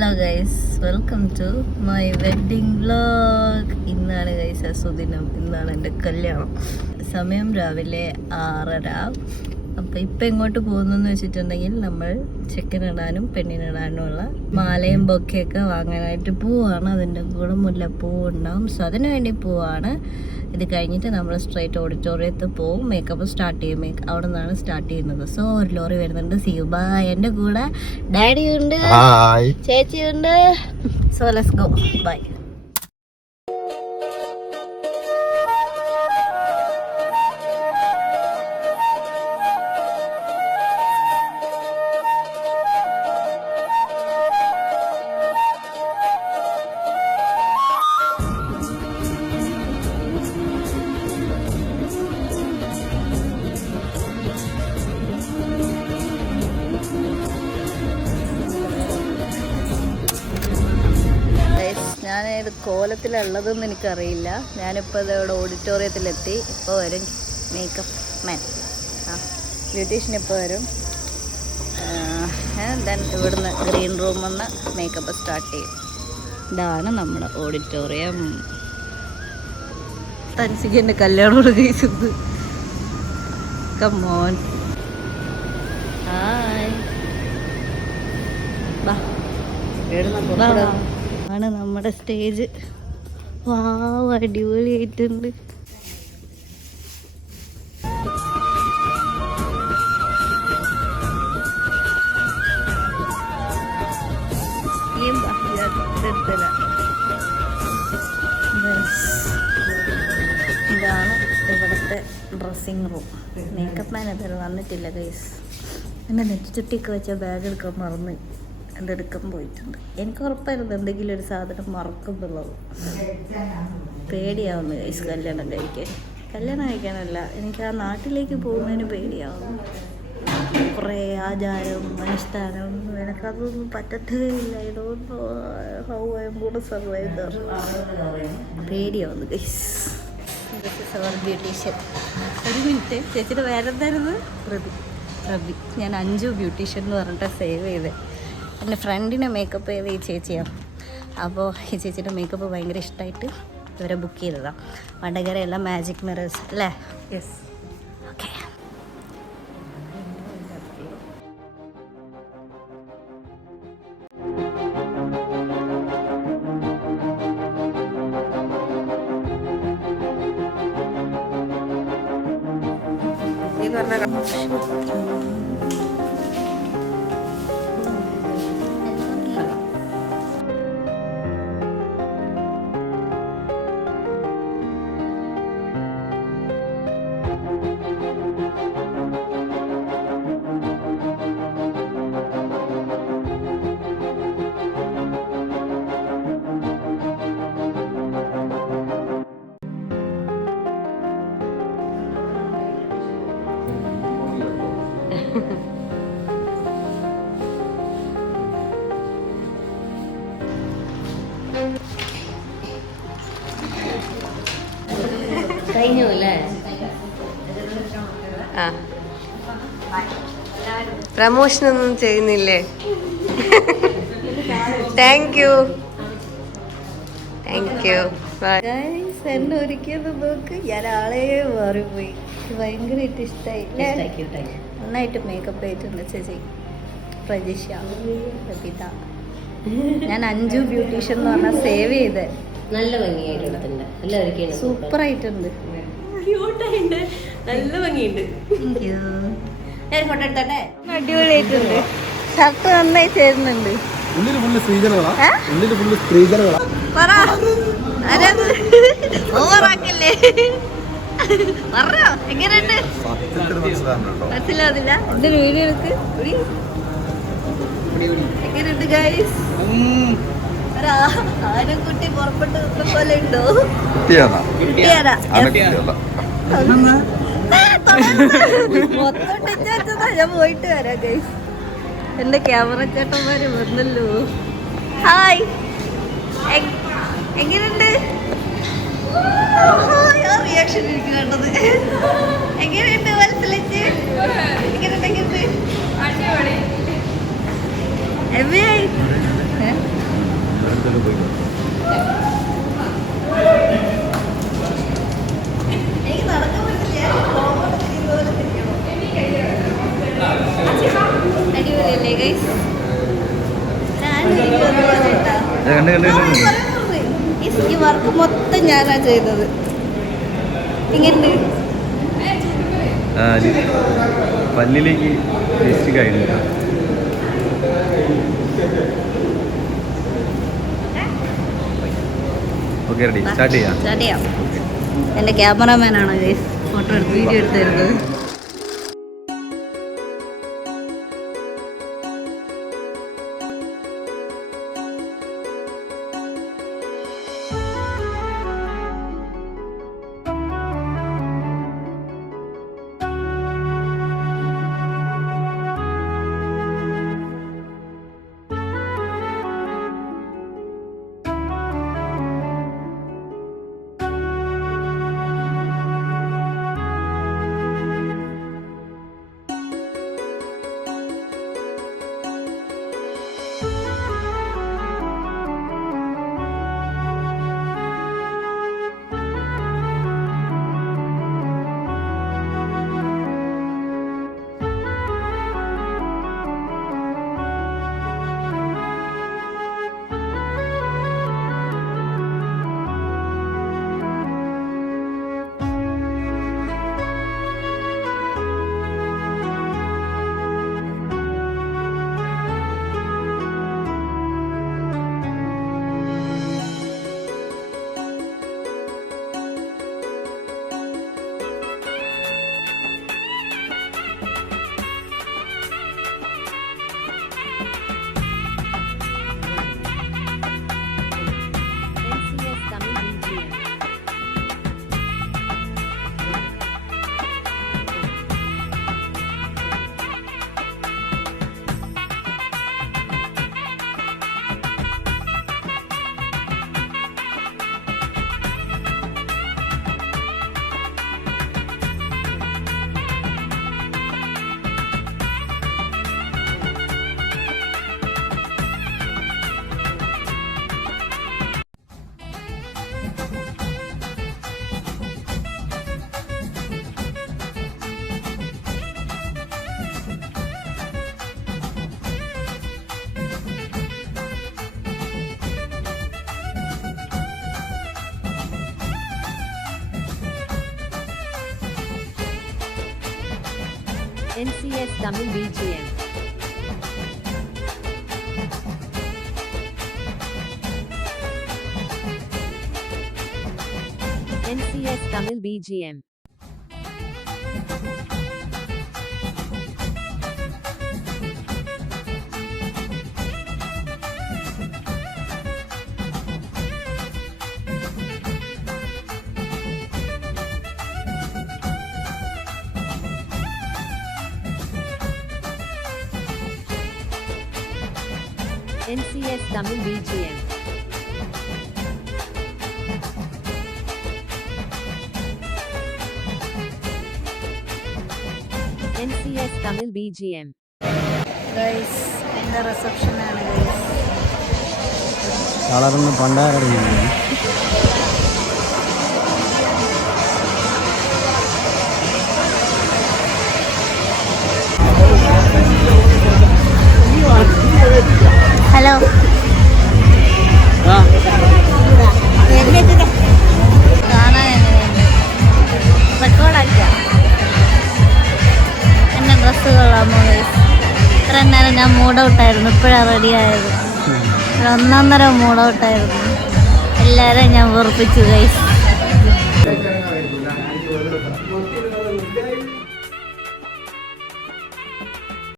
Hello guys, welcome to my wedding vlog. ഇന്നാണ് guys അസുദിനം, ഇന്നാണ് എൻ്റെ കല്യാണം. സമയം രാവിലെ 6:30. അപ്പം ഇപ്പം എങ്ങോട്ട് പോകുന്നു വെച്ചിട്ടുണ്ടെങ്കിൽ നമ്മൾ ചെക്കനിടാനും പെണ്ണിനിടാനുമുള്ള മാലയും ബൊക്കെയൊക്കെ വാങ്ങാനായിട്ട് പോവാണ്. അതിൻ്റെ കൂടെ മുല്ലപ്പൂ ഉണ്ടാവും. സോ അതിന് വേണ്ടി പോവാണ്. ഇത് കഴിഞ്ഞിട്ട് നമ്മൾ സ്ട്രൈറ്റ് ഓഡിറ്റോറിയത്തിൽ പോവും. മേക്കപ്പ് സ്റ്റാർട്ട് ചെയ്യും. അവിടെ നിന്നാണ് സ്റ്റാർട്ട് ചെയ്യുന്നത്. സോ ഒരു ലോറി വരുന്നുണ്ട്. See you bye. എൻ്റെ കൂടെ ഡാഡി ഉണ്ട്, ചേച്ചിയുണ്ട്. So let's go. ബൈ. ഞാൻ ഏത് കോലത്തിലുള്ളതെന്ന് എനിക്കറിയില്ല. ഞാനിപ്പോൾ ഇവിടെ ഓഡിറ്റോറിയത്തിലെത്തി. ഇപ്പോൾ വരും മേക്കപ്പ് മാൻ, ബ്യൂട്ടീഷ്യൻ ഇപ്പോൾ വരും. ദെൻ ഇവിടുന്ന് ഗ്രീൻ റൂമിൽ നിന്ന് മേക്കപ്പ് സ്റ്റാർട്ട് ചെയ്യും. ഇതാണ് നമ്മുടെ ഓഡിറ്റോറിയം. തൻസികൻ്റെ കല്യാണോട് കഴിച്ചത്. കമ്മോൻ. ഹായ്. ബാ, ആണ് നമ്മുടെ സ്റ്റേജ്. വാവ്, അടിപൊളിയായിട്ടുണ്ട്. ഇതാണ് ഇവിടുത്തെ ഡ്രസ്സിങ് റൂം. മേക്കപ്പ് മാൻ ഇതുവരെ വന്നിട്ടില്ല ഗൈസ്. എൻ്റെ നെറ്റിച്ചുട്ടിയൊക്കെ വെച്ച ബാഗ് എടുക്കാൻ മറന്ന് അതെടുക്കാൻ പോയിട്ടുണ്ട്. എനിക്ക് ഉറപ്പായിരുന്നു എന്തെങ്കിലും ഒരു സാധനം മറക്കുന്നുള്ളത്. പേടിയാവുന്നു ഗൈസ് കല്യാണം കഴിക്കാനല്ല, എനിക്ക് ആ നാട്ടിലേക്ക് പോകുന്നതിന് പേടിയാവുന്നു. കുറേ ആചാരം അനുഷ്ഠാനം, എനിക്കതൊന്നും പറ്റത്തേ ഇല്ല. ഇതൊന്നും how I M gonna survive there. പേടിയാവുന്നു ഗൈസ്. ബ്യൂട്ടീഷ്യൻ. ഒരു മിനിറ്റ്, ചേച്ചിയുടെ പേരെന്തായിരുന്നു? പ്രഭി. ഞാൻ അഞ്ചു ബ്യൂട്ടീഷ്യൻ എന്ന് പറഞ്ഞിട്ട് സേവ് ചെയ്തേ. എൻ്റെ ഫ്രണ്ടിനെ മേക്കപ്പ് ചെയ്ത് ഈ ചേച്ചിയാണ്. അപ്പോൾ ഈ ചേച്ചിയുടെ മേക്കപ്പ് ഭയങ്കര ഇഷ്ടമായിട്ട് ഇവരെ ബുക്ക് ചെയ്തതാണ്. വടകരയെല്ലാം മാജിക് മിറേഴ്സ് അല്ലേ? യെസ്. ഓക്കെ. കഴിഞ്ഞു അല്ലേ? ആ, പ്രമോഷനൊന്നും ചെയ്യുന്നില്ലേ? Thank you. എന്നെ ഒരുക്കിയത് നോക്ക്. ഞാൻ ആളെ മാറിപ്പോയി. ഭയങ്കരമായിട്ട് ഇഷ്ടമായി. നന്നായിട്ട് മേക്കപ്പ് ചെയ്തിട്ടുണ്ട് ചേച്ചി. പ്രജിഷ, പ്രഭിത. ഞാൻ അഞ്ചു ബ്യൂട്ടീഷ്യൻ എന്ന് പറഞ്ഞാൽ സേവ് ചെയ്തേ. നല്ല ഭംഗിയായിട്ടുണ്ട്. സൂപ്പർ ആയിട്ടുണ്ട്. നല്ല ഭംഗിയുണ്ട്. ഞാൻ ഫോട്ടോ എടുത്തോട്ടെ. അടിപൊളിയായിട്ടുണ്ട്. ഷർട്ട് നന്നായി ചേരുന്നുണ്ട്. ഓവറാക്കല്ലേ? പറഞ്ഞോ, എങ്ങനെയുണ്ട്? മനസ്സിലാവുന്നില്ല. എന്റെ വീഡിയോ എടുക്ക്. എങ്ങനെയുണ്ട് ഗൈസ്? ആനക്കുട്ടി പുറപ്പെട്ട് നിന്ന പോലെ ഉണ്ടോ? മൊത്തം വെച്ചതാ. ഞാൻ പോയിട്ട് വരാം ഗൈസ്. എന്റെ ക്യാമറ ചേട്ടന്മാര് വന്നല്ലോ. ഹായ്, എങ്ങനെയുണ്ട്? റിയാക്ഷൻ എനിക്ക് കണ്ടത്. എങ്ങനെയുണ്ട് മനസ്സിലേക്ക്? എങ്ങനെയുണ്ട്? പോയിക്കോ. എനിക്ക് നടക്കാൻ പറ്റില്ല. അടിപൊളിയല്ലേ ഗൈസ്? ഈ വർക്ക് മൊത്തം ഞാനാ ചെയ്തത്. ഇങ്ങനെ പല്ലിലേക്ക് വേസ്റ്റ് കഴിഞ്ഞില്ല. ഓക്കെ റെഡി, സ്റ്റാർട്ട് ചെയ്യാം. എൻ്റെ ക്യാമറാമാനാണ് ഗൈസ് ഫോട്ടോ എടുത്ത് വീഡിയോ എടുത്ത് തരുന്നത്. NCS Tamil BGM. NCS Tamil BGM. NCS Tamil BGM. NCS Tamil BGM. Guys എൻ്റെ റിസപ്ഷനാണ് ഗൈസ്. കളറൊന്നും പണ്ടാറിയില്ല. ഹലോ കാണാൻ എങ്ങനെയുണ്ട്? റെക്കോർഡാക്കിയ എൻ്റെ ഡ്രസ്സ് കൊള്ളാമോ ഗൈസ്? ഇത്ര നേരം ഞാൻ മൂഡ് ഔട്ടായിരുന്നു, ഇപ്പോഴാണ് റെഡി ആയത്. ഒന്നൊന്നര മൂഡ് ഔട്ടായിരുന്നു. എല്ലാവരെയും ഞാൻ വെറുപ്പിച്ചു ഗൈസ്.